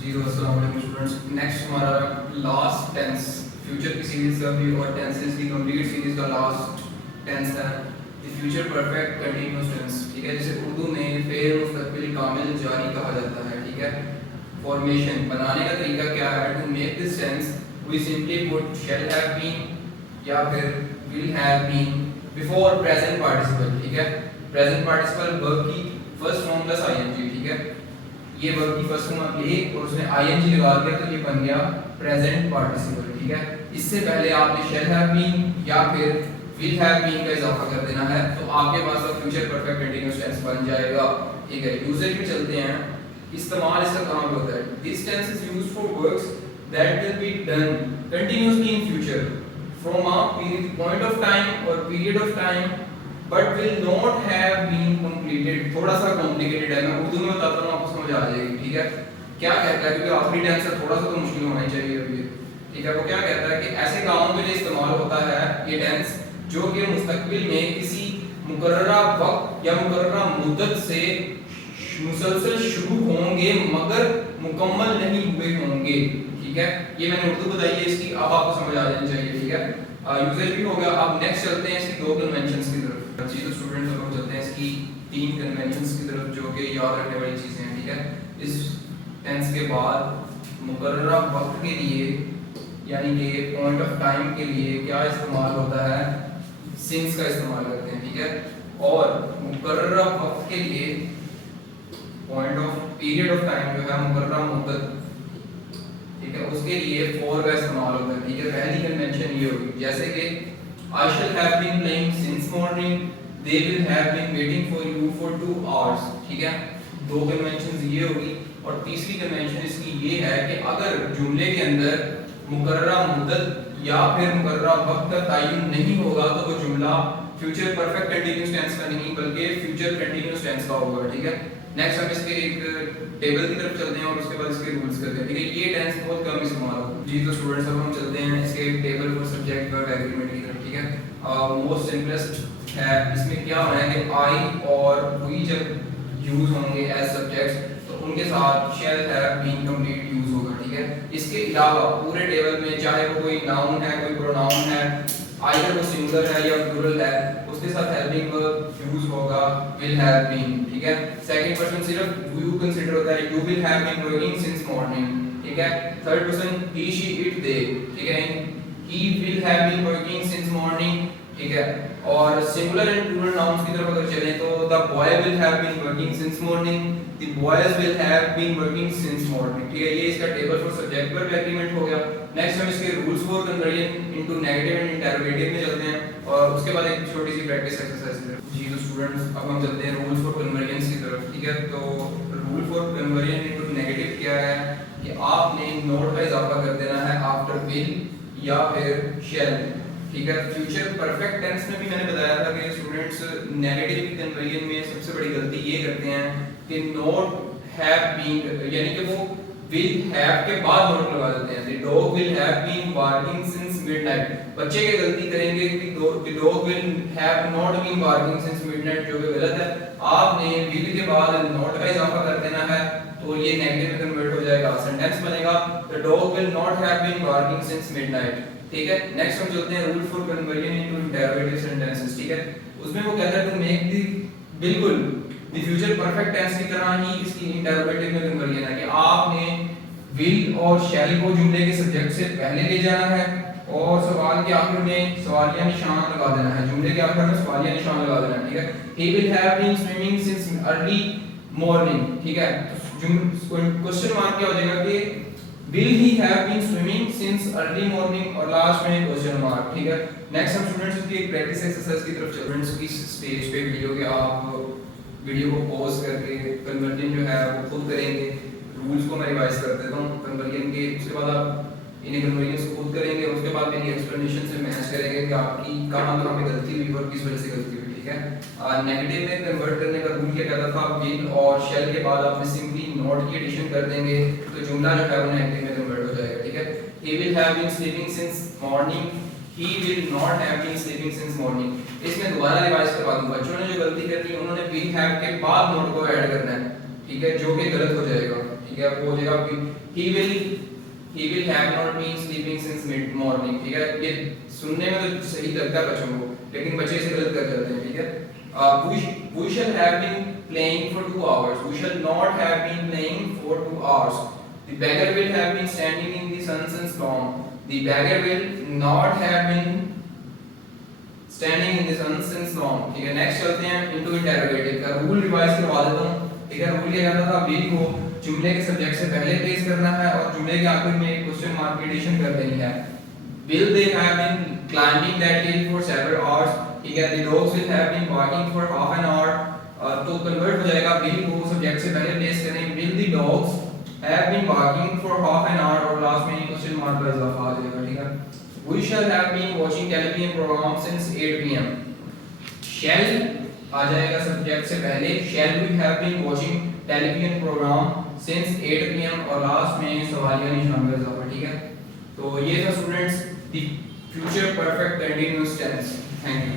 जी तो अस्सलाम वालेकुम स्टूडेंट्स। नेक्स्ट हमारा लास्ट टेंस फ्यूचर की सीरीज का भी और टेंसेस की कंप्लीट सीरीज का लास्ट टेंस है the future perfect continuous tense. ठीक है, जिसे उर्दू में फेर मुस्तकबिल कामिल जारी कहा जाता है। ठीक है, फॉर्मेशन बनाने का तरीका क्या है? To make this tense we simply put shall have been या फिर will have been before present participle. ठीक है, प्रेजेंट पार्टिसिपल वर्ब की फर्स्ट फॉर्म प्लस आईएनजी। ठीक है, ये वर्ब की फर्स्ट फॉर्म ए और उसमें आईएनजी लगा दिया तो ये बन गया प्रेजेंट पार्टिसिपल। ठीक है, इससे पहले आपने शैल हैव बीन या फिर विल हैव बीन का इजाफा कर देना है तो आपके पास अब फ्यूचर परफेक्ट कंटीन्यूअस टेंस बन जाएगा। ठीक है, यूसेज में चलते हैं। इस्तेमाल इसका कहां पे होता है? This tense is used for works that will be done continuously in future from a point of time और period of time but will not have been completed. थोड़ा सा कॉम्प्लिकेटेड है, मैं उर्दू में बताता हूं आपको समझ आ जाएगी। ठीक है, क्या कहता है, क्योंकि आखिरी टेंस है थोड़ा सा तो मुश्किल होना ही चाहिए अभी। ठीक है, वो क्या कहता है कि ऐसे कामों के लिए इस्तेमाल होता है ये टेंस जो कि मुस्तकबिल में किसी मुकर्ररा वक्त या मुकर्ररा मुद्दत से मुसलसल शुरू होंगे मगर मुकम्मल नहीं हुए होंगे। ठीक है, ये मैंने उर्दू बताई है इसकी, अब आपको समझ आ जानी चाहिए। ठीक है, यूसेज भी हो गया। अब नेक्स्ट चलते हैं इसकी दो कन्वेंशंस की तरफ। जी तो स्टूडेंट्स अब हम चलते हैं इसकी तीन कन्वेंशंस की तरफ जो कि याद रखने वाली चीजें हैं। ठीक है, इस टेंस के बाद मुकर्ररा वक्त के लिए यानी कि पॉइंट ऑफ टाइम के लिए क्या इस्तेमाल होता है? सिंस का इस्तेमाल करते हैं। ठीक है, और मुकर्ररा वक्त के लिए point of period of time जो है मुकर्ररा मुद्दत, ठीक है, उसके लिए फॉर का इस्तेमाल होता है। ठीक है, पहली कन्वेंशन ये होगी जैसे कि I shall have been playing since morning, they will have been waiting for you for 2 hours। ठीक है, दो कन्वेंशन ये होगी। और तीसरी कन्वेंशन इसकी ये है कि अगर जुमले के अंदर मुकर्ररा मुद्दत या फिर मुकर्ररा वक्त का तयन नहीं होगा तो वो जुमला फ्यूचर परफेक्ट कंटीन्यूअस टेंस का नहीं बल्कि फ्यूचर कंटीन्यूअस टेंस का होगा। ठीक है, नेक्स्ट हम इसके एक टेबल की तरफ चलते हैं और उसके बाद इसके रूल्स करते हैं। ठीक है, ये टेंस बहुत कम इस्तेमाल होता है। जी तो स्टूडेंट्स अब हम चलते हैं इसके table for subject verb agreement की तरफ। ठीक है, मोस्ट सिंपलेस्ट है, इसमें क्या होना है कि आई और वी जब यूज होंगे एज सब्जेक्ट्स तो उनके साथ shall have been complete use होगा। ठीक है, इसके अलावा पूरे टेबल में चाहे वो कोई नाउन है कोई प्रोनाउन है, आइदर वो सिंगुलर है या प्लूरल है, उसके साथ हेल्पिंग वर्ब यूज होगा विल हैव बीन। ठीक है, सेकंड पर्सन सिर्फ यू कंसीडर होता है, you will have been working since morning. ठीक है, third person he she it they. ठीक है, he will have been working since morning। ठीक है, और सिंगुलर एंड प्लूरल नाउन्स की तरफ अगर चलें तो the boy will have been working since morning, the boys will have been working since morning। ठीक है, ये इसका table for subject verb agreement हो गया। नेक्स्ट हम इसके rules for conversion into negative and interrogative में चलते हैं और उसके बाद एक छोटी सी प्रैक्टिस एक्सरसाइज की तरफ। जी तो स्टूडेंट्स अब हम चलते हैं रूल्स फॉर कन्वर्जेंस की तरफ। ठीक है, तो rule for conversion into negative क्या है कि आपने नोट का इजाफा कर देना है आफ्टर विल या फिर शैल। ठीक है, फ्यूचर परफेक्ट टेंस में भी मैंने बताया था कि स्टूडेंट्स नेगेटिव कन्वर्जन में सबसे बड़ी गलती ये करते हैं कि नोट हैव बीन यानी कि वो विल हैव के बाद नोट लगा देते हैं। The dog will have been barking since midnight. बच्चे के गलती करेंगे कि the dog will have not been barking since midnight, जो कि गलत है। आपने विल के बाद नॉट का इजाफा कर देना है तो ये नेगेटिव में कन्वर्ट हो जाएगा, सेंटेंस बनेगा the dog will not have been barking since midnight. ठीक है, नेक्स्ट हम चलते हैं rule for conversion into interrogative sentences. ठीक है, उसमें वो कहता है टू मेक द बिल्कुल द फ्यूचर परफेक्ट टेंस की तरह ही इसकी इंटरोगेटिव में कन्वर्जन है कि आपने विल और शैल को जुमले के सब्जेक्ट से पहले ले जाना है और सवाल के आखिर में सवालिया निशान लगा देना है। जुमले के आखिर में सवालिया निशान लगा देना है। ठीक है, he will have been swimming since early morning। ठीक है, क्वेश्चन मार्क क्या हो जाएगा कि will he have been swimming since early morning और लास्ट में क्वेश्चन मार्क। ठीक है, नेक्स्ट हम स्टूडेंट्स की एक प्रैक्टिस एक्सरसाइज की तरफ स्टूडेंट्स की स्टेज पे वीडियो के आप वीडियो को पॉज करके कन्वर्जन जो है वो खुद करेंगे। रूल्स को मैं रिवाइज कर देता हूं कन्वर्जन के, उसके बाद आप इन्हें कन्वर्जन को खुद करेंगे और उसके बाद मेरी एक्सप्लेनेशन से मैच करेंगे कि आपकी कहां पे गलती हुई और किस वजह से गलती हुई। ठीक है, नेगेटिव में कन्वर्ट करने का रूल क्या कहता था? विल और शैल के बाद आपने सिंपली नॉट की एडिशन कर देंगे तो जुमला जो है वो नेगेटिव में कन्वर्ट हो जाएगा। ठीक है, he will have been sleeping since morning, he will not have been sleeping since morning। इसमें दोबारा रिवाइज करवा दूं, बच्चों ने जो गलती कर दी उन्होंने will have के बाद नॉट को ऐड करना है। ठीक है, जो कि गलत हो जाएगा। ठीक है, वो हो जाएगा he will have not been sleeping since mid morning, ठीक है। ये सुनने में तो सही लगता है बच्चों को, लेकिन बच्चे इसे गलत कर जाते हैं, ठीक है। We shall have been playing for 2 hours, we shall not have been playing for 2 hours, the beggar will have been standing in the sun since dawn, the beggar will not have been standing in the sun since dawn, ठीक है। Next चलते हैं into interrogative का। Rule revise करवा देता हूं, ठीक है। रूल क्या कहता था, will को जुमले के सब्जेक्ट से पहले प्लेस करना है और जुमले के आखिर में एक क्वेश्चन मार्क की एडिशन कर देनी है। Will they have been climbing that hill for several hours, ठीक है। The dogs will have been walking for half an hour, तो कन्वर्ट हो जाएगा will को सब्जेक्ट से पहले प्लेस करें, will the dogs have been walking for half an hour और लास्ट में क्वेश्चन मार्क का इजाफा आ जाएगा, ठीक है। We shall have been watching television program since 8 p.m. Shall आ जाएगा सब्जेक्ट से पहले, shall we have been watching television program since 8 p.m. और लास्ट में सवालिया निशान का इजाफा, ठीक है। तो ये था students the future perfect continuous tense. Thank you.